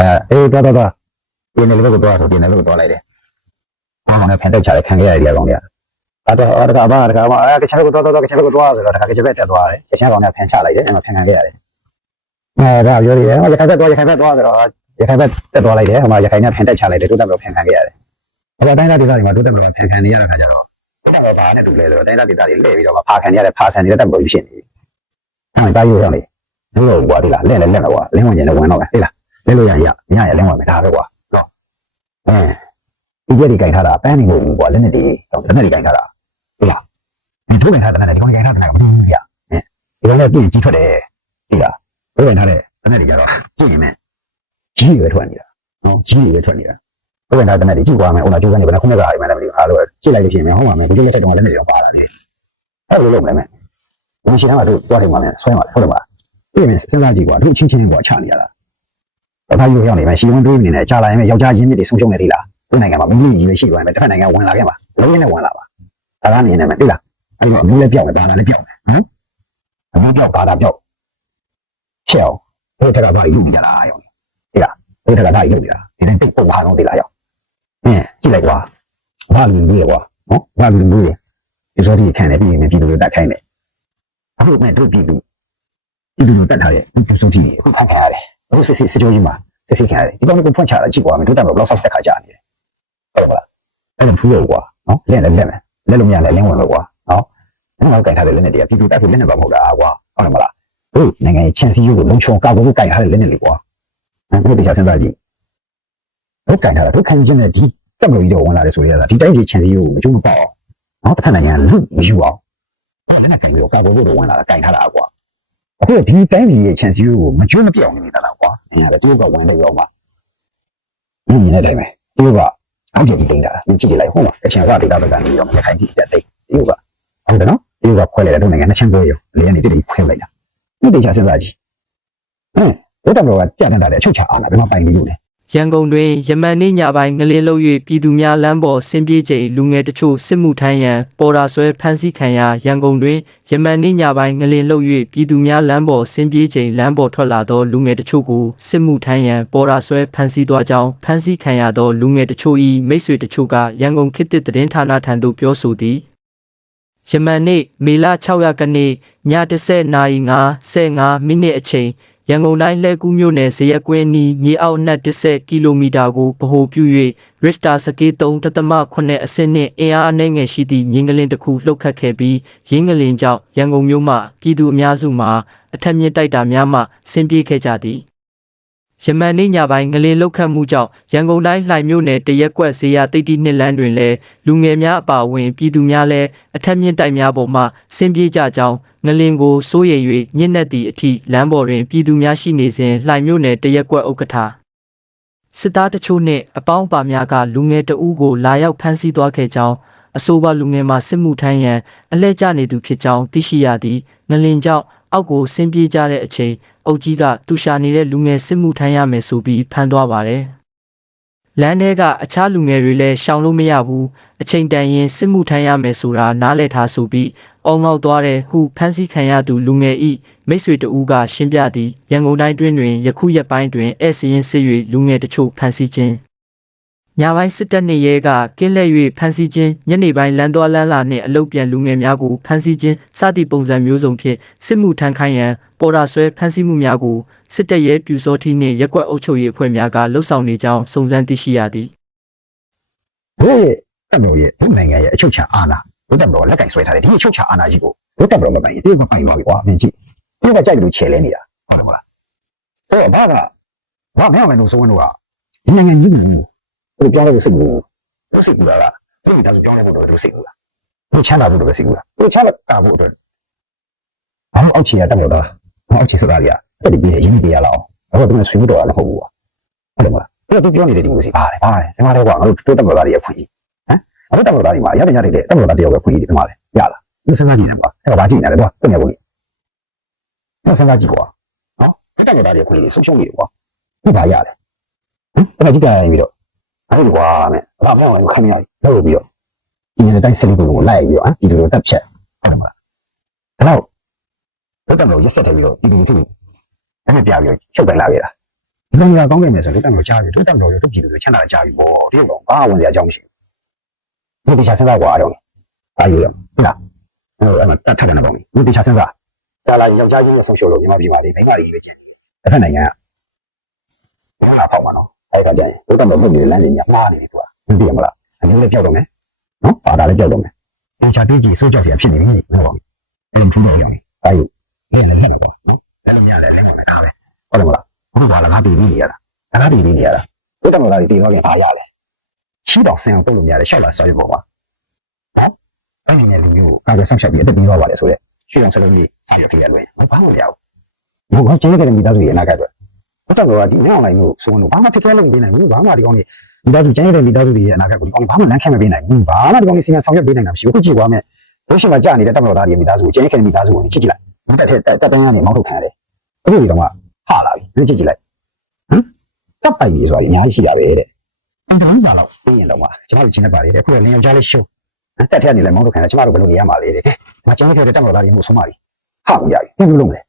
အဲအေးတော့တော့တော့ဒီနေ့လည်းကတော့ဆိုဒီနေ့လည်းတော့လိုက်တယ်အောင်းနဲ့ဖန်တက်ချတယ်ခံခဲ့ရတယ်ကောင်တွေကအဲ့တော့အဲ့ဒါကဘာအဲ့ဒါကဘာအဲကချဲကတော့တော့တော့ကချဲကတော့ဆိုတော့ဒါကချဲပဲတက်သွားတယ်ကချဲကောင်တွေကဖန်ချလိုက်တယ်အဲ့မှာဖန်ခံခဲ့ရတယ်အဲဒါပြောရတယ်ရခိုင်ဘက်တော့ရခိုင်ဘက်သွားဆိုတော့ရခိုင်ဘက်တက်သွားလိုက်တယ်ဟိုမှာရခိုင်ကဖန်တက်ချလိုက်တယ်တိုးတက်ပြီးဖန်ခံခဲ့ရတယ်အဲ့တော့တိုင်းသားဒေသတွေမှာတိုးတက်ပြီးဖန်ခံနေရတဲ့ခါကျတော့တိုးတက်တော့ဘာနဲ့တူလဲဆိုတော့တိုင်းသားဒေသတွေလဲပြီးတော့ဖာခံရတဲ့ဖာဆန်နေတဲ့တက်ပေါ်ဖြစ်နေပြီအဲ့ဒါတာယူရအောင်လေဘူးလို့ကွာဒီလားလက်လည်းလက်တော့ကွာလင်းဝင်ကျင်လည်းဝင်တော့ပဲဟဲ့လား လဲလို့ရရမရရလင်းဝင်မယ်ဒါပဲကွာတော့အဲဒီကျက်တွေကြိုင်ထားတာပန်းနေကိုကွာလက်နဲ့တွေတော့လက်နဲ့တွေကြိုင်ထားတာဟဲ့လားဒီထုတ်ကြိုင်ထားတဲ့နဲ့ဒီကောင်ကြိုင်ထားတဲ့နဲ့မတူဘူးပြဒီကောင်လည်းပြင်ကြီးထွက်တယ်ဟဲ့လားထုတ်ကြိုင်ထားတဲ့လက်နဲ့တွေကြတော့ပြင်ရင်မဲ့ကြီးတွေပဲထွက်နေတာနော်ကြီးတွေပဲထွက်နေတာထုတ်ကြိုင်ထားတဲ့နဲ့တွေကြည့်သွားမယ်ဟိုမှာကျိုးစမ်းနေဘယ်နှခုနဲ့ကအိမ်မှာလည်းမသိဘူးအားလို့ကြည့်လိုက်လို့ဖြစ်မယ်ဟုတ်ပါမယ်ဒီလိုလက်ထက်တော့လက်နဲ့တွေပါလာတယ်အဲ့လိုလုပ်မယ်မဲ့ဒီရှိသားကတို့တွားထိုင်ပါမယ်ဆွဲပါဟုတ်တယ်မလားပြင်မယ်စဉ်းစားကြည့်ကွာတို့ချင်းချင်းကွာချနေရတာ ဘာသာယူရောက်နေမှရှီဝန်တွေးနေတယ်ကြာလာရင်ယောက်ျားချင်းမြစ်တွေဆုံးရှုံးနေသေးလားဒီနိုင်ငံမှာမင်းကြီးကြီးပဲရှိသွားရင်တစ်ဖက်နိုင်ငံဝင်လာခဲ့ပါလုံးရင်းနဲ့ဝင်လာပါဒါကနေနေမယ်သိလားအဲ့တော့မျိုးလည်းပြောက်မယ်ဘာသာလည်းပြောက်မယ်ဟမ်အမျိုးပြောက်ဘာသာပြောက်ရှေ့အောင်ဘယ်ထက်ကဘာကြီးလုပ်နေကြလားယောသိလားဘယ်ထက်ကဘာကြီးလုပ်နေတာဒီတိုင်းတိတ်ပုတ်ပါတော့သိလားယောဟင်းကြည့်လိုက်ကွာဘာလူလူရကွာနော်ဘာလူလူရဒီစောဒီခံတယ်ပြီးရင်ပြည်သူတွေတတ်ခိုင်းတယ်အခုမဲ့တို့ပြည်သူပြည်သူတွေတတ်ထားတဲ့ဒီစောဒီအခုခံခံရတယ်အခုစစ်စစ်စစ်ကြောကြီးမှာစစ်စစ်ခံရတယ် ဒီကောင်ကဖွင့်ချတာကြည့်ကွာမင်းတို့တက်တော့ဘလောက်ဆောက်တက်ခါကြာနေတယ်ဟုတ်ပါလားအဲ့ဒါဖူးရောကွာနော်လက်နဲ့လက်မယ်လက်လို့မရလဲလင်းဝင်လို့ကွာနော်အဲ့ဒါကကင်ထားတဲ့လက်နဲ့တည်းကပြည်သူတက်ဖို့လက်နဲ့ပါမဟုတ်တာကွာဟုတ်တယ်မလားတို့နိုင်ငံရဲ့ချန်စီယိုကိုလုံချုံကာကိုကိုကင်ထားတဲ့လက်နဲ့လေကွာအဲ့ဒါတရားစဉ်းစားကြည့်တို့ကင်ထားတာတို့ခံချင်းနဲ့ဒီတက်လို့ရောဝင်လာတယ်ဆိုရတာဒီတိုင်းကြီးချန်စီယိုကိုမကျုံမပေါအောင်နော်တစ်ခါနိုင်ငံလူမယူအောင်အဲ့ဒါကင်ပြီးတော့ကာကိုကိုဝင်လာတာကင်ထားတာကွာအခုဒီတိုင်းပြည်ရဲ့ chance ကိုမကျွတ်မပြောင်းနေတာလားကွာ။ အဲ့ဒါတရုတ်ကဝင်လို့ရောမှာ။ဒီမြင်တဲ့အတိုင်းပဲတရုတ်ကအောက်ကျကြီးတင်တာ။ဒီကြည့်ကြည့်လိုက်ဟုတ်လား။အချင်းဝဒေတာဘက်ကနေရောမခိုင်ကြည့်တက်သိတရုတ်ကဟုတ်တယ်နော်။တရုတ်ကခွဲလိုက်တဲ့တို့နိုင်ငံနှစ်ချင်းပွဲရောလေကနေတိတိခွဲလိုက်တာ။ဒီတေချာစဉ်းစားကြည့်။ဟမ်ဘုဒ္ဓဘောကပြတ်နေတာတဲ့အချုပ်ချအာဏာဘယ်မှာပိုင်နေလို့လဲ ရန်ကုန်တွင်ယမန်နေ့ညပိုင်းငလင်းလုပ်၍ပြည်သူများလမ်းပေါ်ဆင်းပြေးချိန်လူငယ်တချို့စစ်မှုထမ်းရန်ပေါ်ရာဆွဲဖမ်းဆီးခံရရန်ကုန်တွင်ယမန်နေ့ညပိုင်းငလင်းလုပ်၍ပြည်သူများလမ်းပေါ်ဆင်းပြေးချိန်လမ်းပေါ်ထွက်လာသောလူငယ်တချို့ကိုစစ်မှုထမ်းရန်ပေါ်ရာဆွဲဖမ်းဆီးသွားကြောင်းဖမ်းဆီးခံရသောလူငယ်တချို့၏မိတ်ဆွေတချို့ကရန်ကုန်ခေတ်သစ်သတင်းဌာနထံသို့ပြောဆိုသည်ယမန်နေ့မေလ6ရက်နေ့ည10နာရီ55မိနစ်အချိန် ရန်ကုန်တိုင်းလှဲကူးမြို့နယ်ဇရက်ကွင်းနီးမြေအောက်နှက်10ကီလိုမီတာကိုဗဟိုပြု၍ Richter စကေး3.8အဆင့်နှင့်အင်အားအနည်းငယ်ရှိသည့်မြင်းကလင်းတစ်ခုလှုပ်ခတ်ခဲ့ပြီးရင်းကလင်းကြောင့်ရန်ကုန်မြို့မှပြည်သူအများစုမှာအထက်မြင့်တိုက်တာများမှဆင်းပြေးခဲ့ကြသည်ယမန်နေ့ညပိုင်းငလင်လောက်ခတ်မှုကြောင့်ရန်ကုန်တိုင်းလှိုင်မြို့နယ်တရက်ကွက်ဇေယျတိတ်တိနှစ်လမ်းတွင်လည်းလူငယ်များအပါအဝင်ပြည်သူများလည်းအထက်မြင့်တိုက်များပေါ်မှဆင်းပြေးကြကြောင်း ငလင်ကိုစိုးရိမ်၍ညစ်နက်သည့်အထိလမ်းပေါ်တွင်ပြည်သူများရှိနေစဉ်လှိုင်မြို့နယ်တရက်ကွက်ဥက္ကဋ္ဌစစ်သားတချို့နှင့်အပေါင်းအပါများကလူငယ်တဦးကိုလာရောက်ဖမ်းဆီးသွားခဲ့ကြောင်းအဆိုပါလူငယ်မှာစစ်မှုထမ်းရန်အလဲကျနေသူဖြစ်ကြောင်းသိရှိရသည်ငလင်ကြောင့်အောက်ကိုဆင်းပြေးကြတဲ့အချိန်အုတ်ကြီးကသူရှာနေတဲ့လူငယ်စစ်မှုထမ်းရမယ်ဆိုပြီးဖမ်းသွားပါတယ်။ လမ်းထဲကအခြားလူငယ်တွေလည်းရှောင်လို့မရဘူးအချိန်တန်ရင်စစ်မှုထမ်းရမယ်ဆိုတာနားလည်ထားဆိုပြီးအောင်းငေါက်သွားတဲ့ဟုဖမ်းဆီးခံရသူလူငယ်ဤမိတ်ဆွေတဦးကရှင်းပြသည်ရန်ကုန်တိုင်းတွင်တွင်ယခုရက်ပိုင်းတွင်ဧည့်စရင်စစ်၍လူငယ်တချို့ဖမ်းဆီးခြင်း ညပိုင်းစစ်တပ်နှင့်ရဲကကင်းလက်၍ဖမ်းဆီးခြင်းညနေပိုင်းလမ်းသွားလမ်းလာနှင့်အလုတ်ပြန်လူငယ်များကိုဖမ်းဆီးခြင်းစသည့်ပုံစံမျိုးစုံဖြင့်စစ်မှုထမ်းခိုင်းရန်ပေါ်ရာဆွဲဖမ်းဆီးမှုများကိုစစ်တပ်ရဲပြူစောတိနှင့်ရက်ကွက်အုပ်ချုပ်ရေးအဖွဲ့များကလှုပ်ဆောင်နေကြောင်းစုံစမ်းသိရှိရသည်။ဘုရဲ့တက်လို့ရဲ့ဘုနိုင်ငံရဲ့အချုပ်ချအာဏာဘုတက်တော့လက်ကင်ဆွဲထားတယ်ဒီအချုပ်ချအာဏာကြီးကိုဘုတက်တော့မပိုင်တရုတ်ကပိုင်သွားပြီကွာမြင်ကြည့်တရုတ်ကကြိုက်လို့ခြေလဲနေတာဟုတ်တယ်မလား။အဲ့ဘာကဘာမင်းအောင်မလို့ဆိုဝင်တော့ဒီနိုင်ငံကြီးကို သူပြောင်းလဲလို့စိတ်ဘူးသူစိတ်ဘူးလားသူမိသားစုပြောင်းလဲဖို့တော့သူစိတ်ဘူးလားသူချမ်းသာဖို့တော့စိတ်ဘူးလားသူချမ်းသာဖို့အတွက်ဘာလို့အောက်ချီရတက်လို့တော့အောက်ချီစကားကြီးကတက်ပြီးရင်းနှီးပြရလောက်အောင်တော့သူကဆွေးမတော်တာလည်းမဟုတ်ဘူးကွာဟုတ်တယ်မလားအဲ့တော့သူပြောနေတဲ့ဒီလိုစီပါတယ်ပါတယ်ဒီမှာတော့ကွာငါတို့တိုးတက်လို့သားတွေရဖွင့်ဟမ်အဲ့တော့တက်လို့သားတွေမှာရတဲ့ရတဲ့တက်လို့သားတယောက်ပဲဖွင့်ဒီမှာလေရလားဒီစဉ်းစားကြည့်နေကွာအဲ့တော့ဘာကြည့်နေလဲတော့ပြနေဘူးလေအဲ့စဉ်းစားကြည့်ကွာနော်တက်လို့သားတွေဖွင့်ဒီဆုံးရှုံးနေတယ်ကွာဒီဘာရလဲဟမ်အဲ့ဒါကြည့်ကြရပြီးတော့ အဲ့ဒီကွာမဲ့ဘာမှမခံရဘူးလို့ပြီးတော့ဒီနေ့တိုင်းဆက်လေးကိုလိုက်ပြီးတော့ဟမ်ဒီလိုတက်ဖြတ်ဟုတ်တယ်မလားဒါတော့ဘယ်တော့လို့ရက်ဆက်တယ်ပြီးတော့ဒီလိုဖြစ်ပြီးအဲ့ဒါပြပြီးတော့ချုပ်ပန်လာခဲ့တာဒီကောင်ကကောင်းခဲ့မယ်ဆိုတော့တက်မလို့ကြားပြီတို့တက်မလို့ရတို့ပြည်သူတွေချမ်းသာကြပြီပေါ့တရုတ်တော့ဘာဝင်စရာအကြောင်းမရှိဘူးဒီတခြားစဉ်းစားကွာတော့အာယူရဟုတ်လားအဲ့တော့အဲ့မှာတတ်ထက်တယ်နော်ပေါ့ဒီတခြားစဉ်းစားကြာလာယောက်ျားချင်းနဲ့ဆုံးရှုံးလို့မြန်မာပြည်မှာဒီမိန်းမလေးကြီးပဲကျန်တယ်တစ်ဖက်နိုင်ငံကဘာလာပေါ့မနော် အဲ့ဒါကြရင်တို့တက်မလို့လုပ်နေတဲ့လမ်းစဉ်ညမှားနေပြီကွာမသိရမလားအမျိုးလေးပြောက်တော့မယ်နော်ပါတာလည်းပြောက်တော့မယ်တခြားတွေးကြည့်စိုးကြောက်စရာဖြစ်နေပြီနော်ပေါ့အဲ့လိုထူးတော့ရောင်းအာယူလေးလည်းလက်မပေါ့နော်အဲ့လိုများလည်းလည်းဝင်မယ်ကားပဲဟုတ်တယ်မလားဘုရားလည်းငါတည်ပြီးနေရတာငါတည်ပြီးနေရတာဘုရားမသားတည်သွားရင်အားရလဲချီးတော်ဆင်အောင်တုတ်လို့များတယ်ရှောက်လာဆောက်ရပေါ်မှာဟမ်အဲ့ဒီငယ်လူမျိုးကာကြဆောက်ရှောက်ပြီးအသက်ပြီးသွားပါလေဆိုတော့ရွှေအောင်စလုံးကြီးဆောက်ရခဲ့ရလွယ်ဘာမှမရဘူးဘာမှကျင်းခဲ့တဲ့မိသားစုရဲ့အနာဂတ်အတွက် ဘုရားကဒီမြောင်းလိုက်လို့ဆိုတော့ဘာမှတကယ်လုံးပေးနိုင်ဘူးဘာမှဒီကောင်းကြီးမိသားစုကျင်းခဲ့တဲ့မိသားစုတွေရဲ့အနာဂတ်ကိုဒီကောင်းဘာမှလမ်းခဲမပေးနိုင်ဘူးဘာမှဒီကောင်းကြီးစီမံဆောင်ရွက်ပေးနိုင်တာမရှိဘူးခုကြည့်သွားမယ်ဘုရားမှာကြာနေတဲ့တပ်မတော်သားတွေမိသားစုကျင်းခဲ့တဲ့မိသားစုကိုကြည့်ကြည့်လိုက်တက်တဲ့တက်တန်းရနေမောက်ထုတ်ခံရတယ်အခုဒီတော့မှဟာလာပြီကြည့်ကြည့်လိုက်တပ်ပိုင်ကြီးဆိုတာအများကြီးရှိတာပဲတဲ့။အဲ့ဒါလုံးစားတော့ပြီးရင်တော့မှကျမတို့ချင်းနေပါလေတဲ့။အခုလည်းလင်းယောက်ျားလေးရှုံး။တက်ထက်နေလဲမောင်းတို့ခံတယ်ကျမတို့ဘယ်လိုနေရမှာလဲတဲ့။မကျန်းခဲ့တဲ့တက်မတော်သားတွေမှုဆုံးပါပြီ။ဟာကုန်ကြပြီ။ဘယ်လိုလုပ်မလဲ။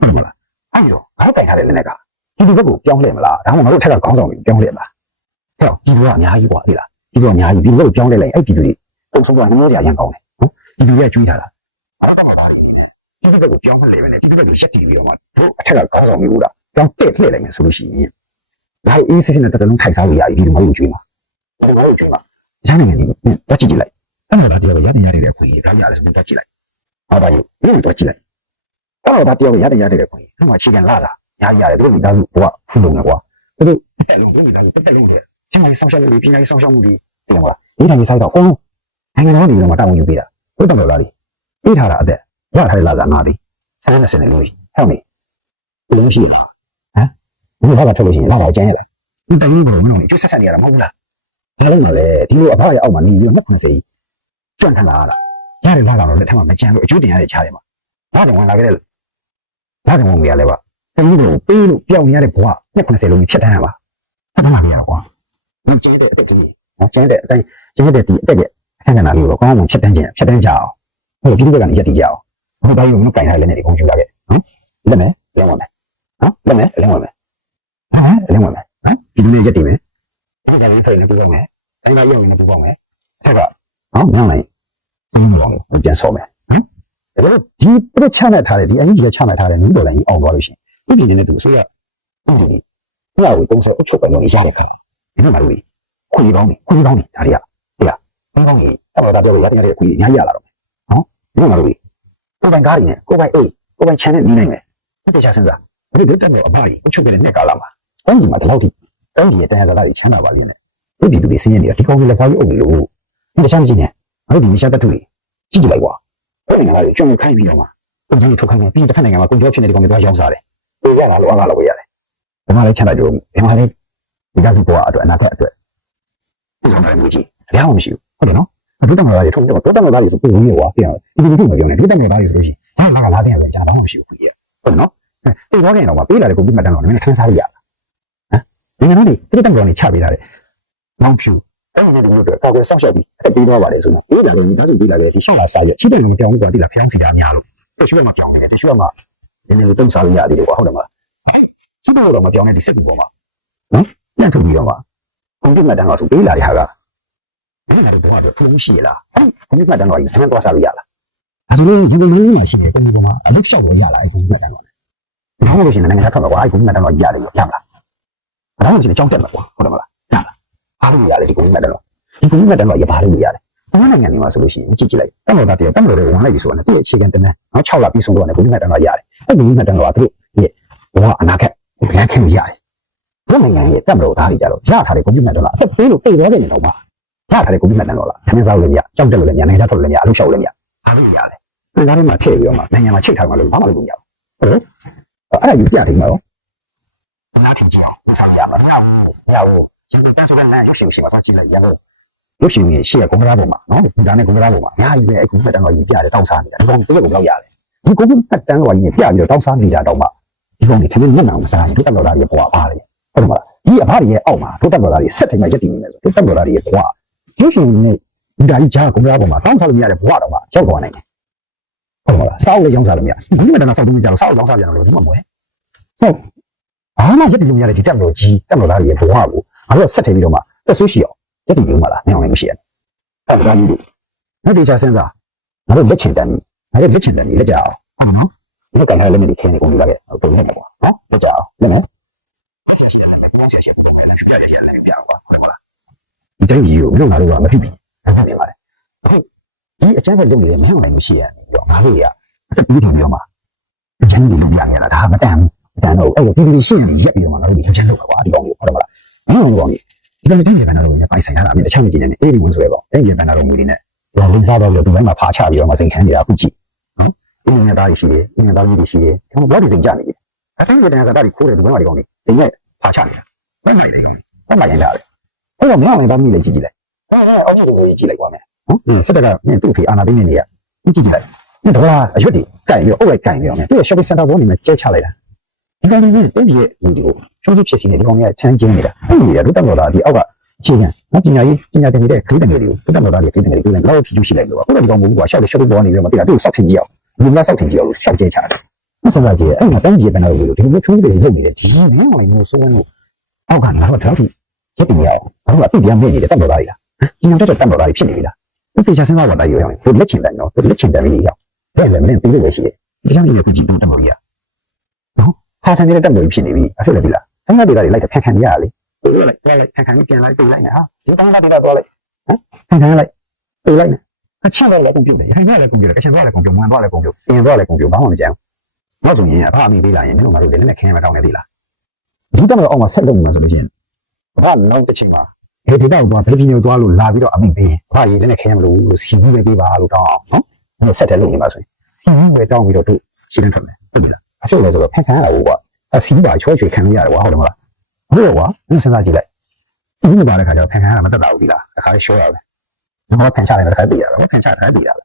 ဟုတ်မလား။အဲ့တော့ဘာလို့တိုင်ထားတဲ့လက်နဲ့က ဒီဒီဘက်ကိုပြောင်းလဲမလား။ဒါမှမဟုတ်ငါတို့ထက်ကခေါင်းဆောင်တွေပြောင်းလဲမလား။ဟဲ့ဒီလိုကအများကြီးกว่าဒီလား။ဒီလိုအများကြီးဒီလိုပြောင်းလဲလိုက်အဲ့ဒီလူတွေပုံဆုံးကနှမျိုးစရာရန်ကောင်းတယ်နော်။ဒီလူတွေကကျွေးထားတာ။ဒီဒီဘက်ကိုပြောင်းမလဲပဲနဲ့ဒီဒီဘက်ကိုရက်တည်ပြီးတော့မှတို့အထက်ကခေါင်းဆောင်မျိုးလားပြောင်းတက်လှည့်လိုက်မယ်ဆိုလို့ရှိရင် ဒါအေးစစ်စစ်နဲ့တက်တလုံးထိုက်စားလို့ရပြီဒီမဟုတ်ကျွေးမှာဘာလို့မဟုတ်ကျွေးမှာရနိုင်တယ်တက်ကြည့်ကြည့်လိုက်အဲ့တော့ဒါတရားရတဲ့ရတဲ့ခွင့်ရဒါရတယ်ဆိုရင်တက်ကြည့်လိုက်ဟာဒါယူဒီလိုတက်ကြည့်လိုက်အဲ့တော့ဒါတရားရတဲ့ရတဲ့ခွင့်ရဟိုမှာခြေကန်လာစား ညာရတယ်တို့မိသားစုဘဝဖူးလုံးနေကွာတို့တက်လုံးတို့မိသားစုတက်တက်လုံးတယ်ကျွန်တော်ဆောင်းရှောက်မှုတွေပညာရေးဆောင်းရှောက်မှုတွေတင်ပါဒီတိုင်းရေးဆိုင်တော့အကုန်လုံးနိုင်ငံတော်တွေတော့မတောင်းယူပေးတာဟုတ်တယ်မလားလေအေးထားတာအသက်ရထားတဲ့လာစားငါသည်ဆန်းနေစနေလို့ဟဲ့မေလုံးရှိလားဟမ်ဘယ်ဘာကထုတ်လို့ရှိရင်လာတော့ကျန်ရတယ်ဒီတိုင်လေးကတော့မင်းတို့ကျွတ်ဆက်ဆက်နေရတာမဟုတ်ဘူးလားဘာလို့လဲဒီလိုအဖရအောက်မှာနေပြီးတော့290ကျွန့်ထန်လာတာရတယ်လာတော့လက်ထက်မှာမကြမ်းလို့အကျွတ်တင်ရတဲ့ချားတယ်မှာဘာကြောင့်ဝင်လာခဲ့တဲ့ဘာကြောင့်ဝင်ရလဲကွာ တမီးတို့ပေးလို့ပြောင်းနေရတဲ့ဘဝ290လုံးဖြတ်တန်းရပါဘာမှမရကွာမကျဲတဲ့အတက်ကြီးနော်ကျဲတဲ့အတိုင်းကျဲတဲ့ဒီအတက်ရဲ့အခက်အခဲနာလေးကိုကောင်းအောင်ဖြတ်တန်းခြင်းဖြတ်တန်းကြအောင်ဟိုပြည်သူကနေရက်တည်ကြအောင်ဟိုတိုင်းကိုမကင်ထားတဲ့လက်နဲ့ဒီကုန်ယူလာခဲ့နော်လက်မယ်ပြန်ဝင်မယ်နော်လက်မယ်လက်ဝင်မယ်ဟမ်လက်ဝင်မယ်ဟမ်ဒီလိုနဲ့ရက်တည်မယ်ဒီကနေ့ဖိနေပြပါမယ်တိုင်းကရောက်နေပြပါမယ်ထက်ကနော်မြောင်းလိုက်သုံးလို့အောင်ပြန်ဆော့မယ်ဟမ်ဒါပေမဲ့ဒီပြချမှတ်ထားတဲ့ဒီအရင်ကြီးချမှတ်ထားတဲ့နူးတော်လိုင်းကြီးအောင်သွားလို့ရှိရင် ဒီပြည်နေတဲ့သူအစိုးရဒီဒီဒီဟိုကိုတုံးဆောအချုပ်ပိုင်းလို့ရတဲ့ခါဒီမှာလို့ခွေကောင်းနေခွေကောင်းနေဒါတွေကဒီကခွေကောင်းနေအဲ့တော့ဒါပြောလို့ရတဲ့ရတဲ့ခွေအများကြီးရလာတော့မယ်နော်ဒီမှာလို့ကိုယ်ပိုင်ကားတွေနဲ့ကိုယ်ပိုင်အိတ်ကိုယ်ပိုင် channel နေနိုင်မယ်ဒီတခြားစဉ်းစားဒီဒုတက်တော့အဖကြီးအချုပ်ပြတဲ့နှစ်ကာလမှာတိုင်းပြည်မှာဒီလောက်ထိတိုင်းပြည်ရဲ့တရားစကားတွေချမ်းသာပါလိမ့်မယ်။ဒီပြည်သူတွေစင်းရဲနေတာဒီကောင်ကြီးလက်ခွားကြီးအုပ်နေလို့ဒီတခြားမကြည့်နဲ့။အဲ့ဒီမိရှာတတ်သူတွေကြည့်ကြည့်လိုက်ကွာ။ဘယ်နိုင်ငံကကျွမ်းခိုင်းပြီးတော့မှကိုကြီးထုတ်ခိုင်းမယ်ပြီးတစ်ဖက်နိုင်ငံမှာကိုကြောဖြစ်နေတဲ့ကောင်တွေတော့ရောင်းစားတယ်။ ကိုရတာလောကလောက်ရတယ်။ဒီမှာလည်းချမ်းသာကြုံဒီမှာလည်းဒီကစုပေါ်အတွက်အနာဂတ်အတွက်ဒီကောင်တွေကြည့်။ဘာမှမရှိဘူး။ဟုတ်တယ်နော်။ဒုတက်မသားတွေထုတ်တယ်ဒုတက်မသားတွေဆိုပုံကြီးကွာပြန်။ဒီလိုမျိုးမပြောနဲ့ဒုတက်မသားတွေဆိုလို့ရှိရင်ဟာငါကလာတဲ့ရတယ်ကျွန်တော်ဘာမှမရှိဘူးကြီး။ဟုတ်တယ်နော်။အေးတော့ခင်တော့ပေးလာတဲ့ကိုပြီးမှတ်တန်းတော့နည်းနည်းထမ်းစားရရ။နိုင်ငံတော်တွေပြည်တက်မတော်နေချပေးတာလေ။နောက်ဖြူအဲ့ဒီလူတွေကောက်ကွယ်ဆောက်ရှောက်ပြီးအပေးသွားပါတယ်ဆိုတော့ဒီလာတော့ဒီသားစုပေးလာတဲ့ဒီရှောက်လာစားရချိတဲ့လူမပြောင်းဘူးကွာဒီလာဖျောင်းစီတာများလို့တရွှေမပြောင်းနေတယ်တရွှေမ နည်းနည်းလေးတုံးစားလို့ရသေးတယ်ကွာဟုတ်တယ်မလားချိတဲ့တော့မပြောင်းတဲ့ဒီစက်ကူပေါ်မှာနော်ပြန်ထုတ်ပြီးတော့မှကွန်ပျူတာတန်းတော့ဆိုပေးလာတဲ့ဟာကဒီလာတော့ဘာတော့ဖုန်းရှိရလားအဲ့ကွန်ပျူတာတန်းတော့ဒီဆန်းသွားစားလို့ရလားအဲဆိုလို့ဒီလိုမျိုးနေရှိတယ်ကွန်ပျူတာမှာအလုပ်လျှောက်လို့ရလားအဲ့ကွန်ပျူတာတန်းတော့ဘာလို့လဲရှင်နိုင်ငံသားထွက်မှာကွာအဲ့ကွန်ပျူတာတန်းတော့ရတယ်ရမလားဘာလို့ရှင်ကြောက်တက်မှာကွာဟုတ်တယ်မလားရလားအားလို့ရတယ်ဒီကွန်ပျူတာတန်းတော့ဒီကွန်ပျူတာတန်းတော့ရပါလို့ရတယ်ဘာနိုင်ငံတွေမှာဆိုလို့ရှိရင်ကြည့်ကြည့်လိုက်တက်မလို့တာတည်းတက်မလို့တွေဝင်လိုက်ပြီဆိုတော့ဒီအခြေခံတင်တယ်နောက်6လပြီးဆုံးတော့လည်းကွန်ပျူတာတန်းတော့ရတယ် အဲ့ကွန်ပျူတာတန်းတော့သူတို့ရဲ့ဘဝအနာဂတ်ပြန်ခင်လို့ရတယ်ဘယ်နိုင်ငံရဲ့တက်မလို့သားတွေကြတော့ရထားတဲ့ကွန်ပျူတာတန်းတော့အသက်ပေးလို့တိတ်သွားတယ်ရင်တော့မှရထားတဲ့ကွန်ပျူတာတန်းတော့လားခင်းစားလို့လည်းမရကြောက်တက်လို့လည်းမရနိုင်ငံသားထွက်လို့လည်းမရအလုပ်လျှောက်လို့လည်းမရအားလို့ရတယ်အဲဒါတွေမှာထည့်ပြီးတော့မှနိုင်ငံမှာချိတ်ထားမှလို့ဘာမှလုပ်လို့မရဘူးဟုတ်တယ်အဲ့ဒါယူပြတယ်မှာတော့ဘယ်နာထင်ကြည့်အောင်မဆောင်ရမှာမရဘူးမရဘူးရန်ကုန်တန်းဆိုတဲ့လမ်းရုပ်ရှင်ရှိမှာသွားကြည့်လိုက်ရန်ကုန်ရုပ်ရှင်ကြီးရှေ့ကကွန်ပျူတာပေါ်မှာနော်ဒီဒါနဲ့ကွန်ပျူတာပေါ်မှာအများကြီးပဲအခုမှတ်တန်းတော့ယူပြတယ်တောက်စားနေတာဒီကောင်တကယ်ကိုလောက်ရတယ် ဒီကွန်ပျူတာတန်းတော့ကြီးပြပြီးတော့တောက်စားနေတာတော့မှဒီကောင်တွေထမင်းမျက်နှာမစားရင်တို့တက်တော်သားတွေပေါ်အားတယ်ဟုတ်တယ်မလားဒီအဖတွေရဲ့အောက်မှာတို့တက်တော်သားတွေဆက်ထိုင်မှရက်တည်နေတယ်ဆိုတို့တက်တော်သားတွေရဲ့ဘဝရုပ်ရှင်နဲ့ဒီဒါကြီးကြားကွန်ပျူတာပေါ်မှာတောက်စားလို့မရတဲ့ဘဝတော့မှရောက်သွားနိုင်တယ်ဟုတ်ပါလားစောက်လည်းရောင်းစားလို့မရဘူးဒီမှာတော့စောက်တူးကြတော့စောက်ရောင်းစားပြန်လို့ဒီမှာမဟုတ်ဟုတ်ဘာမှရက်တယ်လို့မရတဲ့ဒီတက်မလို့ကြီးတက်မလို့သားတွေရဲ့ဘဝကိုငါတို့ကဆက်ထည့်ပြီးတော့မှတက်ဆိုးရှိအောင်ရက်တည်လို့မလားမအောင်လည်းမရှိရဘူးအဲ့ဒါကြီးလို့နောက်တေချာစဉ်းစားငါတို့လက်ချင်တမ်းငါ တို့လက်ချင်တမ်းလက်ကြအောင်ဟုတ်နော်ဒီကလည်းလည်းမဒီခင်းနေကုန်ပြီလားကဲပုံနေတယ်ကွာနော်လက်ကြအောင်လက်မယ်ဆက်ရှိတယ်လက်ဆက်ရှိပုံနဲ့လည်းပြရတယ်လည်းပြအောင်ကွာဟုတ်လားဒီတိုင်းကြီးကိုမင်းတို့ငါတို့ကမဖြစ်ပြီဟုတ်တယ်ပါလေဟုတ်ဒီအချမ်းပဲလုပ်နေတယ်မဟုတ်နိုင်မရှိရဘူးတော့ငါတို့တွေကပြီးတယ်ပြောမှာအချမ်းကြီးလုပ်ရနေတာဒါမတန်ဘူးတန်တော့အဲ့တော့ဒီဒီရှင်းရက်ပြီးတော့မှငါတို့ဒီချမ်းလုပ်ပါကွာဒီကောင်လေးဟုတ်တယ်မလားအဲ့လိုကောင်လေးဒီကောင်လေးတိုင်းပြန်လာတော့ပိုင်ဆိုင်ထားတာအမြင်တစ်ချမ်းကြီးနေအေးဒီဝင်ဆိုရပေါ့တိုင်းပြန်လာတော့ငွေတွေနဲ့ ဒီလင်းစားတော့ပြီးတော့ဒီဘက်မှာဖာချပြီးတော့မှစိန်ခံနေတာအခုကြည့်နော်ဒီငွေသားတွေရှိတယ်ဒီငွေသားကြီးတွေရှိတယ်ကျွန်တော်ဘယ်လိုစိန်ကြနေလဲအတိုင်းပြန်စားတာတွေခိုးတယ်ဒီဘက်မှာဒီကောင်လေးစိန်နဲ့ဖာချနေတာဘယ်မှာလဲကောင်ဘယ်မှာရင်လာလဲအဲ့တော့မင်းအောင်လည်းဘာမှမလေကြည့်ကြည့်လိုက်ဟဲ့ဟဲ့အောက်ကြီးကိုကြည့်လိုက်ပါမယ်ဟုတ်စက်တကမင်းသူ့ဖေအာနာသိနေနေရကြည့်ကြည့်လိုက်ဒီတော့အရွက်တွေကင်ပြီးတော့အုပ်ရိုက်ကင်ပြီးတော့သူ့ shopping center ဘောနေမှာကျဲချလိုက်တာဒီကောင်လေးတင်းပြည့်လူတွေကိုရှုံးစစ်ဖြစ်စီနေဒီကောင်လေးကချမ်းကျင်းနေတာအဲ့ဒီရတို့တက်တော်သားဒီအောက်က အခြေခံနော်ပညာရေးပညာသင်နေတဲ့ခရီးတငယ်တွေကိုတက်တော်သားတွေခရီးတငယ်တွေပြင်လိုက်တော့ဖြူဖြူရှိလိုက်လို့ပါဟုတ်တယ်ဒီကောင်မဟုတ်ဘူးကွာရှောက်လေရှောက်ပေါ်နေပြီးတော့မသိတာသူ့စောက်ထင်ကြည့်အောင်လူမစောက်ထင်ကြည့်အောင်လို့ရှောက်ကျဲချတာမစကားကြီးအဲ့မှာတန်းကြီးပဲနော်လို့ဒီလိုချုံးစစ်တွေလုပ်နေတယ်ဒီမင်းအောင်လည်းမျိုးစိုးဝန်းလို့အောက်ကငါတို့တော့ထိရက်တင်ရအောင်ငါတို့ကအပြည့်ပြမဲ့နေတယ်တက်တော်သားတွေလားဒီနောက်တက်တက်တော်သားတွေဖြစ်နေပြီလားဒီတေချာစင်းသားကတိုင်းရောဒီလက်ချင်တယ်နော်ဒီလက်ချင်တယ်ပြီးရောက်အဲ့လည်းမင်းသိလို့ပဲရှိတယ်ဒီကြောင့်ဒီခုကြည့်တော့တက်တော်ကြီးဟာဆန်နေတဲ့တက်လို့ဖြစ်နေပြီအဖြစ်လည်းဒီလားတိုင်းကဒေတာတွေလိုက်ဖန်ခံနေရတာလေ ဒီလိုလိုက်လိုက်ဖန်ခံပြန်လိုက်ပြင်လိုက်နေဟာဒီတိုင်းကဒေတာတော့လိုက်ဟမ်ဖန်ခံလိုက်ပြင်လိုက်နေအချက်တော့လည်းကွန်ပျူတာခိုင်ရလည်းကွန်ပျူတာအချက်တော့လည်းကွန်ပျူတာဝင်တော့လည်းကွန်ပျူတာပြင်တော့လည်းကွန်ပျူတာဘာမှမကြမ်းနောက်ဆိုရင်အဖအမိပေးလာရင်မင်းတို့ငါတို့လည်းလည်းခင်းမတောင်းနေသေးလားဒီတက်တော့အောင်မဆက်လုပ်မှာဆိုလို့ရှိရင်ဘာနောက်တစ်ချိန်မှာဒီဒေတာကိုသွားဘယ်ပြည်မျိုးသွားလို့လာပြီးတော့အမိပေးရင်ဘာရေးလည်းခင်းမလို့လို့စီဘူးပဲပေးပါလို့တောင်းအောင်နော်ဆက်တယ်လုပ်နေပါဆိုရင်စီဘူးပဲတောင်းပြီးတော့တို့ရှင်းနေထွက်မယ်ဟုတ်ပြီလားအဖြစ်လဲဆိုတော့ဖန်ခံရတာကွာအစီးပါချွဲချွေခံလို့ရတယ်ကွာဟုတ်တယ်မလား ဟုတ်တယ်ကွာဘယ်စဉ်းစားကြည့်လိုက်ဒီလိုပါတဲ့ခါကျတော့ဖန်ခံရတာမတက်တာဘူးဒီလားအခါလေးရှောရပဲဒီမှာဖန်ချတယ်တစ်ခါတည်းရတာဖန်ချတစ်ခါတည်းရတာ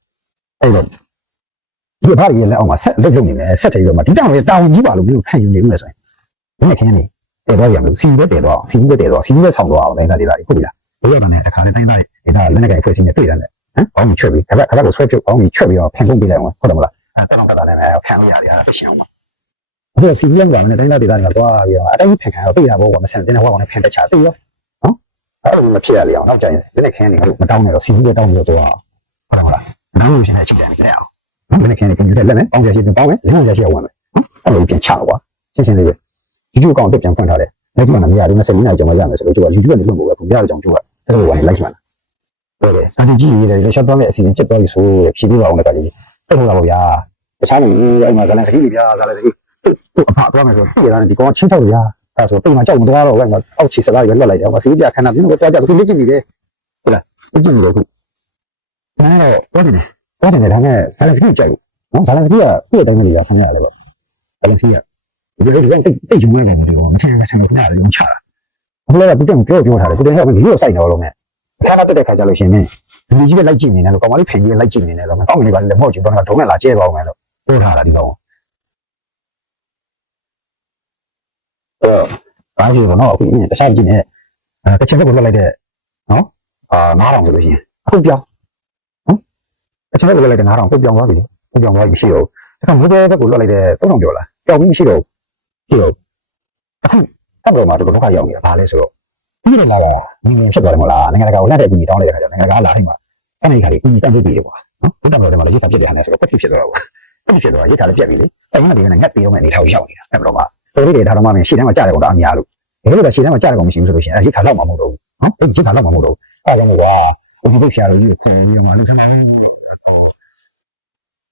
အဲ့တော့ဒီဘာကြီးလက်အောင်မှာဆက်လုတ်လုတ်နေမယ်ဆက်တယ်ပြီးတော့မှဒီတောင်လေးတောင်ကြီးပါလို့မျိုးခံယူနေလို့ဆိုရင်ဒီနေ့ခင်းနေတဲတော့ရမလို့စီပဲတဲတော့စီပဲတဲတော့စီပဲဆောင်းတော့အောင်တိုင်းသားဒေသတွေဟုတ်ပြီလားဘယ်လိုလဲနဲ့တစ်ခါနဲ့တိုင်းသားဒေသလက်နဲ့ကဖွဲ့စည်းနေတွေ့တယ်ဟမ်ဘောင်းကြီးချွတ်ပြီးခက်ခက်ကိုဆွဲပြုတ်ဘောင်းကြီးချွတ်ပြီးတော့ဖန်ကုန်ပေးလိုက်အောင်ဟုတ်တယ်မလားအဲ့တောင်တက်တာလည်းခံလို့ရတယ်အဲ့ဒါရှင်းအောင်ပါ အဲ့တော့စီလန်ကောင်နဲ့တိုင်းသားဒေသတွေကသွားပြီးတော့အတိုင်းဖန်ခံတော့ပြေးတာပေါ့ကွာမဆန်တင်းတဲ့ဟောကောင်နဲ့ဖန်တက်ချပြေးရောနော်အဲ့လိုမဖြစ်ရလေအောင်နောက်ကျရင်လက်နဲ့ခင်းနေလို့မတောင်းနဲ့တော့စီဘူးပဲတောင်းပြီးတော့ဟုတ်တယ်မလားမတောင်းလို့ရှိရင်အချိန်တိုင်းပြရအောင်နော်လက်နဲ့ခင်းနေကွန်ပျူတာလက်နဲ့ပေါင်းရရှိတယ်ပေါင်းမယ်လက်နဲ့ရရှိအောင်ဝင်မယ်နော်အဲ့လိုပြန်ချတော့ကွာရှင်းရှင်းလေးပဲ YouTube ကောင်တက်ပြန်ဖွင့်ထားတယ်လက်ကျမှမရဘူး24နာရီကျော်မှရမယ်ဆိုလို့သူက YouTube ကနေလွတ်ဖို့ပဲပုံပြရကြောင်သူကအဲ့လိုဝင်လိုက်မှန်းဟုတ်တယ်စာတီကြီးရေးတယ်ရှော့တော့မဲ့အစီအစဉ်ချက်တော့ပြီဆိုဖြည့်ပြီးပါအောင်လည်းကကြီးတက်လို့လာပါဗျာတခြားလို့အဲ့မှာဇလန်စကီးတွေဗျာဇလန်စကီး သူ့အဖသွားမယ်ဆိုသိရတယ်ဒီကောင်ချင်းထောက်ရအဲဆိုတိတ်မှကြောက်မသွားတော့ဘူးကအောက်ချီစကားတွေလွတ်လိုက်တယ်ဟောစီးပြခဏပြင်းတော့သွားကြသူလက်ကြည့်နေတယ်ဟုတ်လားလက်ကြည့်နေတယ်ခုဒါတော့ပြောတယ်ပြောတယ်ဒါနဲ့ဇာလန်စကီကြိုက်ဘူးနော်ဇာလန်စကီကသူ့အတိုင်းနဲ့ရောက်ခေါင်းရတယ်ပေါ့ဇာလန်စကီကဒီလိုဒီကောင်တိတ်တိတ်ယူနေတယ်ဒီကောင်မထင်မထင်လို့ခဏလေးရုံချတာဘယ်လိုလဲပြတ်ပြောပြောထားတယ်ကိုတင်တော့မလို့စိုက်တော့လို့မဲ့ခဏတက်တဲ့ခါကျလို့ရှင်မင်းဒီကြီးပဲလိုက်ကြည့်နေတယ်လို့ကောင်မလေးဖင်ကြီးပဲလိုက်ကြည့်နေတယ်လို့မကောင်းလေးပါလေမဟုတ်ချင်တော့ဒုံးနဲ့လာကျဲသွားအောင်မယ်လို့ပြောထားတာဒီကောင် ဘာကြီးပေါ့နော်အခုတခြားကြည့်နေအဲတစ်ချက်ဘက်ကိုလွတ်လိုက်တဲ့နော်အာ9000ဆိုလို့ရှိရင်အခုပြောင်းနော်တစ်ချက်ဘက်ကိုလွတ်လိုက်တဲ့9000ကိုပြောင်းသွားပြီကိုပြောင်းသွားပြီရှိတော့ဒါကမိုးတဲ့ဘက်ကိုလွတ်လိုက်တဲ့3000ပြောလားပြောင်းပြီးရှိတော့ရှိတော့အခုတက်ပေါ်မှာတော့ဒုက္ခရောက်နေတာဘာလဲဆိုတော့ပြီးတယ်လားကငငယ်ဖြစ်သွားတယ်မဟုတ်လားနိုင်ငံတကာကိုလက်တဲ့အကူကြီးတောင်းလိုက်တဲ့ခါကျတော့နိုင်ငံတကာလာတိုင်းမှာစနေခါလေးပြီးတန်းပြီးပြီကွာနော်ဘုဒ္ဓဘာသာမှာလည်းရိတ်ခါပြည့်တယ်ဟာလဲဆိုတော့ပြည့်ဖြစ်သွားတော့ကွာပြည့်ဖြစ်သွားရိတ်ခါလည်းပြည့်ပြီလေအဲဒီမှာဒီကနေ့ငတ်တေးအောင်အနေထားကိုရောက်နေတာအဲ့တော့မှ တော်လေးတွေဒါတော့မှမင်းရှေ့တန်းမှာကြားတယ်ကောင်တော့အများလို့ဘယ်လိုလဲရှေ့တန်းမှာကြားတယ်ကောင်မရှိဘူးဆိုလို့ရှိရင်အဲရိတ်ခါလောက်မှာမဟုတ်တော့ဘူးနော်အဲ့ရိတ်ခါလောက်မှာမဟုတ်တော့ဘူးအဲကြောင့်မို့ကွာဘုရားဘုရားဆရာတော်ကြီးကိုခွင့်ပြီးမှလူစားတယ်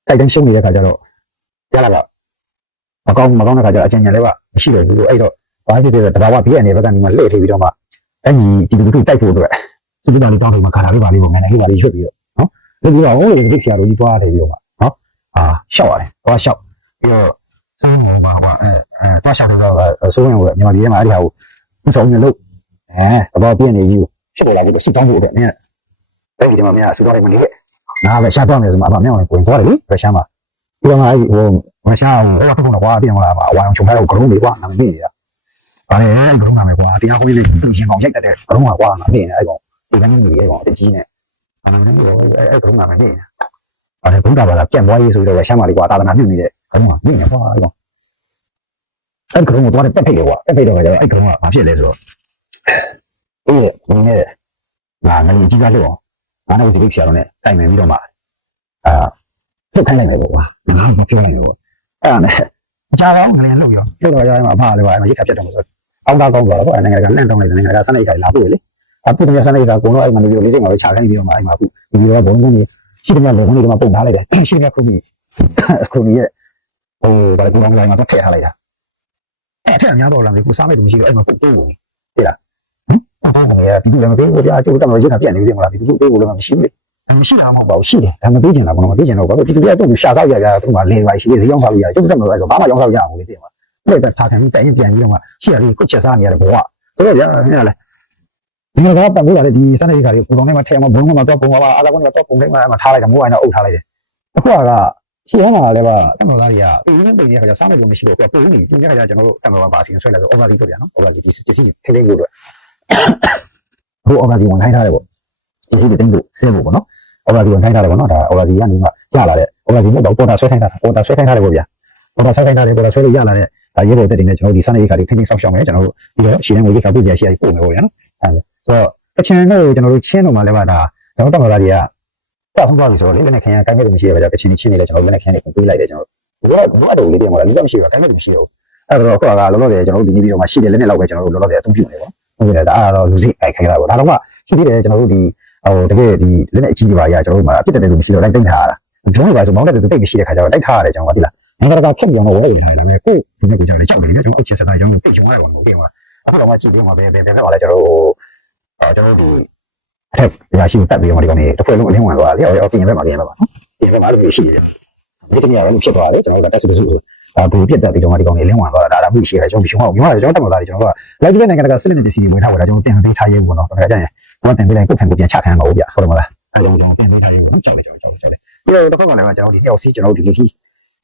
တိုက်တန်းရှုံနေတဲ့ခါကျတော့ရလာတော့မကောင်းမကောင်းတဲ့ခါကျတော့အကျဉ်းညာလေးကမရှိတော့ဘူးလို့အဲ့တော့ဘာဖြစ်ဖြစ်တဘာဝဘေးအနေဘက်ကနေမှလှည့်ထည့်ပြီးတော့မှအဲ့ဒီဒီလူတို့တိုက်ဖို့အတွက်စုစုတော်လေးတောင်းပြီးမှခါတာလေးပါလေးပေါ့ငန်းလေးပါလေးရွတ်ပြီးတော့နော်လုပ်ပြီးတော့ဟိုလေဒီဆရာတော်ကြီးသွားတယ်ပြီးတော့မှနော်အာရှောက်ရတယ်သွားရှောက်ပြီးတော့ စားဟောပါကွာအဲအဲတော့ရှာတော့ဆိုးရင်ကိုမြန်မာပြည်ထဲမှာအဲ့ဒီဟာကိုဥဆောင်နေလို့အဲတော့ပြည့်နေကြီးဖြစ်ပေါ်လာပြီးစစ်တောင်းဖို့အတွက်နင်းအဲ့ဒီမှာမင်းကစူတော့နေမနေခဲ့ငါပဲရှာတော့မယ်ဆိုမှအမမြောင်းဝင်သွားတယ်လေရုရှားမှာဒီတော့ငါအဲ့ဟိုရုရှားဟိုအဲ့တော့ဖုန်းတော့ကွာပြင်မလားအဝိုင်းချုံထားတော့ဂရုံးလေးကွာနာမည်နေတာဗါလေအဲ့ဂရုံးနာမည်ကွာတရားဟိုးလေးသူရှင်ကောင်ရိုက်တတ်တဲ့ဂရုံးကွာနာမည်နေအဲ့ကောင်ဒီကနေ့နေအဲ့ကောင်တကြီးနဲ့အဲ့အဲ့ဂရုံးနာမည်နေအဲ့ဘုရားဘာသာပြန့်ပွားရေးဆိုပြီးတော့ရုရှားမှာလေးကွာသာသနာပြုနေတဲ့ ဂရုံးကမြင့်နေကွာအဲ့ကောင်အဲ့ကောင်ကတော့တက်ဖိတ်တယ်ကွာတက်ဖိတ်တော့ကျတော့အဲ့ကောင်ကဘာဖြစ်လဲဆိုတော့အေးနင်းနဲ့ငါငါကြီးစားလို့အောင်ငါနဲ့ဒီဘိတ်ဆရာတော်နဲ့တိုင်ပင်ပြီးတော့မှအာထုတ်ခိုင်းလိုက်မယ်ပေါ့ကွာငါမပြောလိုက်ဘူးပေါ့အဲ့ဒါနဲ့အကြတော့ငလျင်လှုပ်ရောလှုပ်တော့ရရင်အဖလည်းပါအဲ့မှာရိတ်ခတ်ပြတ်တော့ဆိုအောင်းသားကောင်းသွားတော့အဲ့နိုင်ငံကလန့်တောင်းလိုက်တယ်နိုင်ငံကစနေကလာပြီလေအခုတည်းကစနေကကိုတော့အဲ့မှာနေပြီးလေးစိတ်ငါပဲခြာခိုင်းပြီးတော့မှအဲ့မှာအခုဒီလိုကဘုံဘုံကြီးရှိတယ်လေဘုံကြီးကမှပုံထားလိုက်တယ်ရှိတယ်ခုကြီးခုကြီးရဲ့ ဟိုဘာလဲကိုတော့လိုက်မှာတော့ထည့်ထားလိုက်တာအဲ့ထက်အများတော့လာပြီကိုစားမဲ့သူမရှိတော့အဲ့မှာကိုတိုးဝင်သိလားဟင်အဖေကလည်းဒီလိုလည်းမပေးဘူးဗျာကျိုးတက်မလို့ရင်းတာပြတ်နေပြီမလားဒီလိုပေးဖို့လည်းမရှိဘူးလေမရှိတာမှမဟုတ်ပါဘူးရှိတယ်ဒါမပေးချင်တာကတော့မပေးချင်တော့ဘာလို့ဒီလိုပြတော့ရှာဆောက်ရရသူကလေပါရှိသေးဈေးအောင်ဆောက်ရကျိုးတက်မလို့ဆိုဘာမှရောင်းဆောက်ရအောင်လေသိမှာအဲ့ပဲထားခံပြီးတိုင်ပြန်ပြီးတော့မှရှိရလေးကိုချက်စားနေရတယ်ဘဝဆိုတော့ဗျာဟဲ့လားဒီကပတ်လို့ရတယ်ဒီစနေကလေးကိုတော်ထဲမှာထဲမှာဘုံမှာတော့ပုံပါအားလုံးကတော့ပုံထဲမှာထားလိုက်တာမိုးအိုင်တော့အုပ်ထားလိုက်တယ်အခုက ရှင်းလာလည်းပါတမတော်သားတွေကပြည်ရင်းပြည်ရခါကျစားမယ်လို့မရှိတော့ဘူးပုံနေပြင်းရခါကျကျွန်တော်တို့တမတော်ပါအစီအဆွဲလဲဆို oversee ထုတ်ပြန်နော် oversee ဒီဒီစီထိန်းသိမ်းဖို့အတွက်ဟို oversee ဝင်ထိုင်းထားတယ်ပေါ့ဒီစီတင်းလို့ဆဲဖို့ပေါ့နော် oversee ဝင်ထိုင်းထားတယ်ပေါ့နော်ဒါ oversee ကနေမှရလာတဲ့ oversee နဲ့တော့ porter ဆွဲထိုင်းထားတာ porter ဆွဲထိုင်းထားတယ်ပေါ့ဗျာ porter ဆွဲထိုင်းထားတယ် porter ဆွဲလို့ရလာတဲ့ဒါရေပေါ်တက်တင်နဲ့ကျွန်တော်တို့ဒီစနေခါလေးထိန်းသိမ်းဆောက်ရှောက်မယ်ကျွန်တော်တို့ပြီးတော့ရှင်းနေဝင်ရေခါပုတ်ရရှိရပို့မယ်ပေါ့ဗျာနော်အဲဆိုတော့အချင်းတို့ကျွန်တော်တို့ချင်းတို့မှလည်းပါဒါကျွန်တော်တမတော်သားတွေက တောက်ဆုံးသွားပြီဆိုတော့လေလက်နဲ့ခင်ရကိုင်းမဲ့လို့မရှိရပါကြကချင်းချင်းနေလဲကျွန်တော်လက်နဲ့ခင်ရကိုပေးလိုက်တယ်ကျွန်တော်တို့ဘုရားဘုရားတော်လေးတင်ပါလားလိကမရှိတော့ကိုင်းမဲ့လို့မရှိတော့အဲ့တော့အခုကလောလောဆယ်ကျွန်တော်တို့ဒီနေ့ပြီးတော့မှရှိတယ်လက်နဲ့လောက်ပဲကျွန်တော်တို့လောလောဆယ်အသုံးပြုနေပေါ့ဟုတ်ကဲ့ဒါအဲ့တော့လူစိအိုက်ခိုင်းတာပေါ့ဒါတော့မှရှိသေးတယ်ကျွန်တော်တို့ဒီဟိုတကယ်ဒီလက်နဲ့အကြီးကြီးပါရကျွန်တော်တို့မှာအပြစ်တက်တယ်လို့မရှိတော့လိုက်သိမ့်ထားတာဂျုံးတွေပါဆိုမောင်းတက်တယ်သူတိတ်မရှိတဲ့ခါကျတော့တိုက်ထားရတယ်ကျွန်တော်ကဒီလားနိုင်ငံတကာခက်ပြောင်းတော့ဝယ်လာတယ်လေကိုဒီနေ့ကိုကျွန်တော်ကြောက်တယ်လေကျွန်တော်အချက်စတာကျွန်တော်တိတ်ချုံရတယ်ပေါ့ဟုတ်ကဲ့ပါအခုတော့မှကြည့်ပြီးမှဘယ်ဘယ်ဘယ်မှာလဲကျွန်တော်တို့အဲကျွန်တော်တို့ဒီ အထက်ရရှိတက်ပြီးတော့ဒီကောင်လေးတစ်ဖွဲ့လုံးအလင်းဝင်သွားတယ်ဟောပြင်ဘက်မှာပြင်ဘက်မှာနော်ပြင်ဘက်မှာလည်းရှိတယ်ဒီတနည်းလည်းဖြစ်သွားတယ်ကျွန်တော်တို့ကတက်စုစုအာဘူပြတ်တက်ပြီးတော့ဒီကောင်လေးလင်းဝင်သွားတာဒါဒါမှုရှိတယ်ကျွန်တော်ရှုံးအောင်ပြောရတယ်ကျွန်တော်တက်မှာသားတယ်ကျွန်တော်ကလိုက်ပြီးနိုင်ငံတကာစစ်လက်နက်ပစ္စည်းတွေဝယ်ထားတာကျွန်တော်တင်ပေးထားရဲဘူးနော်ဒါကြရင်ကျွန်တော်တင်ပေးလိုက်ကိုဖန်ကိုပြန်ချခံမှာဟုတ်ဗျဟုတ်တယ်မလားအဲကျွန်တော်တင်ပေးထားရဲဘူးကြောက်လေကြောက်ကြောက်ကြောက်လေပြီးတော့တစ်ခါကလည်းကျွန်တော်ဒီတယောက်စီကျွန်တော်ဒီလီတီ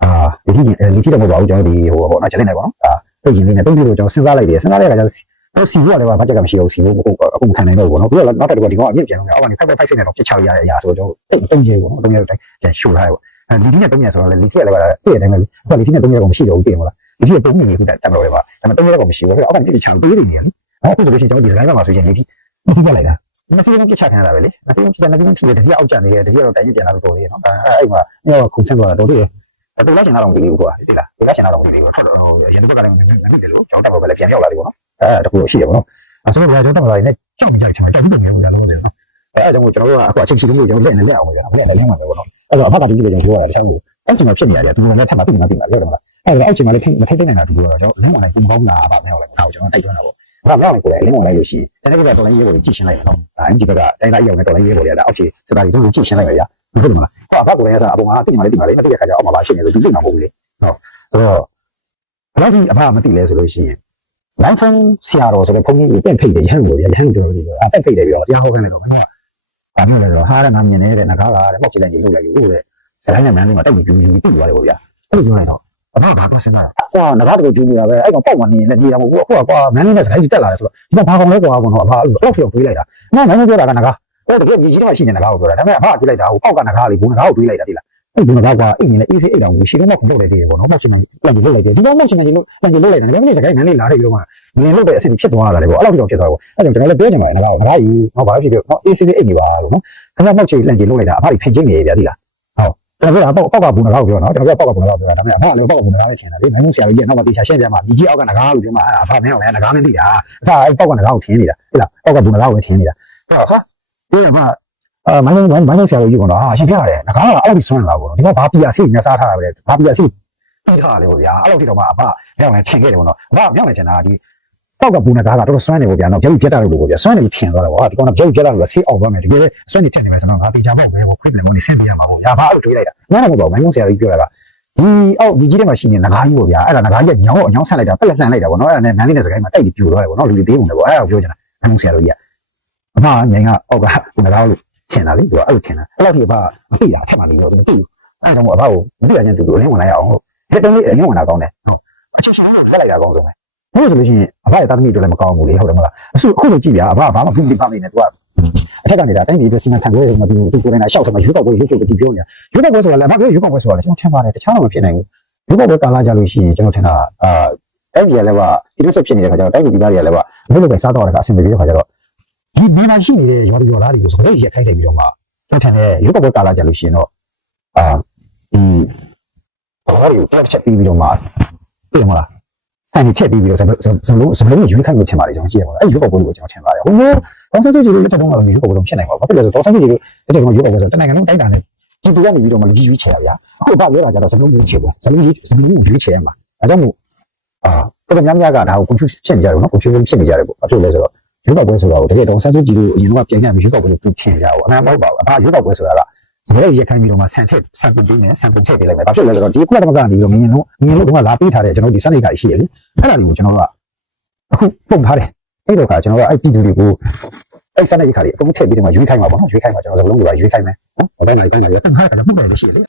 အာလီတီလီတီတော့မဟုတ်ပါဘူးကျွန်တော်ဒီဟိုပေါ့နော်ချက်နေပေါ့နော်အာသိရင်လေးနဲ့တုံးပြီးတော့ကျွန်တော်စဉ်းစားလိုက်တယ်စဉ်းစားလိုက်တာကျတော့ ဟိုစီဘူးကလည်းဘာကြက်ကမရှိဘူးစီဘူးအခုအခုခံနိုင်တော့ဘူးနော်ပြီးတော့နောက်တစ်ခါဒီကောင်အမြင့်ပြန်လို့အောက်ကနေဖိုက်ဖိုက်ဖိုက်စိတ်နဲ့တော့ပြစ်ချရရအရာဆိုတော့ကျွန်တော်တုံးရဲပေါ့နော်တုံးရဲတိုင်းပြန်ရှူထားရပေါ့အဲလီတီနဲ့တုံးရဲဆိုတော့လေလီတီကလည်းပါတည့်တဲ့အတိုင်းပဲလေအခုလီတီနဲ့တုံးရဲကောင်မရှိတော့ဘူးတည်မလားလီတီကတုံးနေပြီခုတက်တက်တော့လေပါဒါပေမဲ့တုံးရဲကောင်မရှိဘူးအဲ့တော့အောက်ကပြစ်ချပေးနေတယ်လေအခုဆိုလို့ရှိရင်ကျွန်တော်ဒီစကိုင်းဘက်မှာဆိုရင်လီတီမစီပြလိုက်တာမစီကပြစ်ချခံရတာပဲလေမစီကပြစ်ချမစီကဖြစ်တယ်တတိယအောက်ကျနေတယ်တတိယတော့တိုင်ပြန်လာလို့တော်သေးတယ်နော်အဲအဲ့မှာညောခုဆင်းသွားတာတော်သေးတယ်တူလာရှင်တော့မပြီးဘူးကွာဒီလားတူလာရှင်တော့မပြီးဘူးထွက်တော့ရန်တော့ကလည်းမပြီးတယ်လို့ကျွန်တော်တော့ပဲပြန်ရောက်လာပြီပေါ့နော် အဲတခုရှိတယ်ပေါ့နော်အဲဆိုတော့ကျွန်တော်တော့လည်းကြောက်ကြိုက်ချင်တယ်ကြောက်ပြီးတော့ငယ်ဘူးလားလို့ဆိုတော့အဲအဲကြောင့်ကျွန်တော်တို့ကအခုအချိန်စီလို့ကျွန်တော်လက်နဲ့လက်အောင်ပဲလက်နဲ့လက်ရမှာပဲပေါ့နော်အဲ့တော့အဖကတူပြီးတော့ကျွန်တော်ပြောတာတခြားလို့အောက်ချိန်မှာဖြစ်နေရတယ်သူကလည်းထပ်မှသိမှသိမှပြောတယ်မလားအဲ့တော့အောက်ချိန်မှာလည်းမထိတ်နိုင်တာတူတော့ကျွန်တော်လင်းဝင်လိုက်ပုံကောင်းလားအဖမဟုတ်လိုက်ဘူးကျွန်တော်တိုက်တွန်းတာပေါ့အဲ့တော့မဟုတ်လည်းကိုယ်လည်းလင်းဝင်လိုက်လို့ရှိတယ်တကယ်တော့တော်လိုင်းရေးပေါ်ကြည့်ရှင်းလိုက်ရအောင်ဒါအင်ဂျီဘက်ကတိုင်းတိုင်းရောက်နေတော်လိုင်းရေးပေါ်ရတာအောက်ခြေစတာတွေတို့ကြည့်ရှင်းလိုက်ရရဟုတ်တယ်မလားဟောအဖကိုလည်းဆရာအပေါ်မှာသိမှလည်းသိမှလည်းမသိရခါကျအောက်မှာပါဖြစ်နေလို့ဒီလိမ့်မှာမဟုတ်ဘူးလေဟုတ်ဆိုတော့ဘယ်လောက်ဒီအဖမသိလဲဆိုလို့ရှိရင် line phone ဆရာတော်ဆိုတော့ဖုန်းကြီးကိုပြန်ဖိတ်တယ်ရဟန်းလို့ရဟန်းပြောလို့အဲ့တက်ဖိတ်တယ်ပြီးတော့တရားဟောခိုင်းတယ်တော့မင်းကဘာမျိုးလဲဆိုတော့ဟာတဲ့နာမြင်နေတဲ့ငကားကတဲ့ပေါက်ချလိုက်ကြီးလုတ်လိုက်ကြီးဟုတ်တဲ့စတိုင်းနဲ့မန်းလေးမှာတိုက်ပြီးပြူပြူပြီးသွားတယ်ပေါ့ဗျာအဲ့လိုပြောလိုက်တော့အဖေကဘာသွားစင်တာကွာငကားတကူကျူးနေတာပဲအဲ့ကောင်ပေါက်မှနေနေနေတာမဟုတ်ဘူးအခုကကွာမန်းလေးနဲ့စတိုင်းကြီးတက်လာတယ်ဆိုတော့ဒီမှာဘာကောင်လဲကွာဘောတော့အဖအဲ့လိုတော့ပြောပေးလိုက်တာငါမန်းပြောတာကငကားဟိုတကယ်ကြီးကြီးတော့ရှိနေငကားကိုပြောတာဒါပေမဲ့အဖကတွေးလိုက်တာဟိုပေါက်ကငကားလေးဘူးငကားကိုတွေးလိုက်တာဒီလား အဲ့ဒီငကားကအိမ်နေအေးစေးအိမ်တော်ကိုရှီတော့မှခုလုပ်လိုက်သေးတယ်ပေါ့နော်ပေါက်ချင်မှပြန်ကြည့်လုတ်လိုက်တယ်ဒီကောင်ပေါက်ချင်မှလုတ်ပြန်ကြည့်လုတ်လိုက်တယ်ဒါပေမဲ့စကိုင်းမန်းလေးလာတယ်ပြီးတော့မှမင်းလို့တဲ့အဆင့်ဖြစ်သွားတာလေပေါ့အဲ့လောက်တော့ဖြစ်သွားပေါ့အဲ့ကြောင့်ကျွန်တော်လည်းပြောချင်ပါတယ်ငါကငါကြီးဟောဘာဖြစ်ဖြစ်ဟောအေးစစ်စစ်အိတ်နေပါလို့နော်ခင်ဗျားပေါက်ချေလန့်ချေလုပ်လိုက်တာအဖကြီးဖိတ်ချင်းနေဗျာဒီလားဟုတ်ကျွန်တော်ကပေါက်ပေါက်ကဘူးငါကိုပြောနော်ကျွန်တော်ကပေါက်ကဘူးငါကိုပြောဒါပေမဲ့အဖလည်းပေါက်ကဘူးငါပဲထင်တာလေမိုင်းမဆရာကြီးကနောက်မှတေချာရှင်းပြမှာဒီကြီးအောက်ကငကားလို့ပြောမှာအဖမင်းအောင်လည်းငကားမသိတာအစားအဲ့ပေါက်ကငကားကိုထင်နေတာဟဲ့လားပေါက်ကဘူးငကားကိုပဲထင်နေတာဟုတ်ဟာဒီကမှ အာမိုင်းမိုင်းမိုင်းဆရာကြီးကတော့ဟာရှင်းပြရတယ်ငကားကအဲ့လိုဆွမ်းလာပေါ့နော်ဒီကဘာပီယာစီညစားထားတာပဲဘာပီယာစီပြီးထားတယ်ပေါ့ဗျာအဲ့လိုထိတော့မှအဖမင်းအောင်လည်းထင်ခဲ့တယ်ပေါ့နော်အဖမင်းအောင်လည်းထင်တာဒီပေါက်ကပူနကားကတော့တော်တော်ဆွမ်းနေပေါ့ဗျာနော်ပြုတ်ပြတ်တာလို့ပေါ့ဗျာဆွမ်းနေလို့ထင်သွားတယ်ပေါ့ဟာဒီကောင်ကပြုတ်ပြတ်တာလို့ဆေးအောင်သွားမယ်တကယ်ဆွမ်းနေထင်နေမယ်ဆိုတော့ငါတေချာပေါ့မယ်ပေါ့ခွင့်တယ်လို့နေဆက်ပြရမှာပေါ့ညာဘာလို့တွေးလိုက်တာငါတော့မဟုတ်ပါဘူးမိုင်းမဆရာကြီးပြောတာကဒီအောက်ဒီကြီးထဲမှာရှိနေငကားကြီးပေါ့ဗျာအဲ့ဒါငကားကြီးကညောင်းအညောင်းဆက်လိုက်တာပက်လက်လှန်လိုက်တာပေါ့နော်အဲ့ဒါနဲ့မန်းလေးနဲ့စကိုင်းမှာတိုက်ပြီးပြိုသွားတယ်ပေါ့နော်လူတွေသေးုံတယ်ပေါ့အဲ့ဒါကိုပြောချင်တာမိုင်းဆရာတို့ကြီးကအမငိုင်ကအောက်ကငကားလို့ ထင်တာလေသူကအဲ့လိုထင်တာအဲ့လောက်ထိအဖမသိတာအထက်မှာနေတော့သူမသိဘူးအဲ့တော့အဖကိုမသိရချင်းတူတူအလင်းဝင်လိုက်အောင်လို့ဒီတုံးလေးအလင်းဝင်တာကောင်းတယ်ဟုတ်အချက်ချင်းကဖက်လိုက်တာကောင်းဆုံးပဲဟုတ်ဆိုလို့ရှိရင်အဘရဲ့သားသမီးတို့လည်းမကောင်းဘူးလေဟုတ်တယ်မလားအခုအခုလိုကြည့်ဗျာအဘကဘာမှပြုတ်ပြပါနေတယ်သူကအထက်ကနေဒါတိုင်းပြည်အတွက်စီမံခန့်ခွဲတယ်မှာသူသူကိုယ်တိုင်အရှောက်ထမှာရွေးကောက်ပွဲရွေးကောက်ပွဲသူပြောနေတာရွေးကောက်ပွဲဆိုတာလည်းအဘပြောရွေးကောက်ပွဲဆိုတာလည်းကျွန်တော်ထင်ပါတယ်တခြားတော့မဖြစ်နိုင်ဘူးရွေးကောက်ပွဲကာလကြလို့ရှိရင်ကျွန်တော်ထင်တာအာတတိုင်းပြည်လည်းကဒီလိုဆက်ဖြစ်နေတဲ့ခါကျတော့တိုင်းပြည်ပြည်သားတွေကလည်းကဘယ်လိုပဲစားတော့တဲ့ခါအဆင်ပြေတဲ့ခါကျတော့ ဒီနေမှာရှိနေတဲ့ရော်ရော်သားတွေကိုဆိုတော့ရက်ခိုင်းတယ်ပြီးတော့မှကျွန်တော်ထင်တယ်ရုပ်ပေါ်ကာလာကြလို့ရှိရင်တော့အာဒီဘာလို့တက်ချက်ပြီးပြီးတော့မှပြင်မလားဆိုင်နေချက်ပြီးပြီးတော့ဇလုံးဇလုံးဇလုံးရွေးခိုင်းလို့ချင်ပါတယ်ကျွန်တော်ကြည့်ရပါမယ်အဲ့ရုပ်ပေါ်ကိုကျွန်တော်ထင်ပါတယ်ဟိုမျိုးကောင်းစားစုကြည့်လို့လက်ထက်တုန်းကတော့ရုပ်ပေါ်ကတော့ဖြစ်နိုင်ပါဘူးဘာဖြစ်လဲဆိုတော့ကောင်းစားစုကြည့်လို့လက်ထက်တုန်းကရုပ်ပေါ်ဆိုတော့တနိုင်ငံလုံးတိုင်းတာနဲ့ဒီတူကနေပြီးတော့မှကြီးရွေးချယ်ရဗျာအခုကပြောတာကြတော့ဇလုံးရွေးချယ်ပေါ့ဇလုံးရွေးဇလုံးရွေးချယ်ရမှာအဲကြောင့်မို့အာတော်တော်များများကဒါကို confuse ဖြစ်နေကြတယ်နော် confusion ဖြစ်နေကြတယ်ပေါ့ဘာဖြစ်လဲဆိုတော့ ရွေးကောက်ပွဲဆိုတော့တကယ်တော့ဆန်းစုကြည်တို့အရင်ကပြန်နေပြီးရွေးကောက်ပွဲကိုသူထင်ကြအောင်အမှန်မဟုတ်ပါဘူးအဖရွေးကောက်ပွဲဆိုတာကစပယ်ရက်ခိုင်းပြီးတော့မှဆန်ထက်ဆန်ပင်ပေးမယ်ဆန်ပင်ထည့်ပေးလိုက်မယ်ဘာဖြစ်လဲဆိုတော့ဒီကုလသမဂ္ဂကနေပြီးတော့ငင်းတို့ငင်းတို့ကလာပေးထားတဲ့ကျွန်တော်ဒီစနိတ်ကရှိရလေအဲ့ဒါတွေကိုကျွန်တော်တို့ကအခုပုံထားတယ်အဲ့တော့ကကျွန်တော်ကအဲ့ပြည်သူတွေကိုအဲ့စနိတ်ခါလေးအကုန်ထည့်ပြီးတော့မှရွေးခိုင်းမှာပေါ့နော်ရွေးခိုင်းမှာကျွန်တော်စကလုံးတွေပါရွေးခိုင်းမယ်နော်ဘာတိုင်းနိုင်တိုင်းနိုင်ရတဲ့ဟာကလည်းပုံမှန်လေးရှိရလေ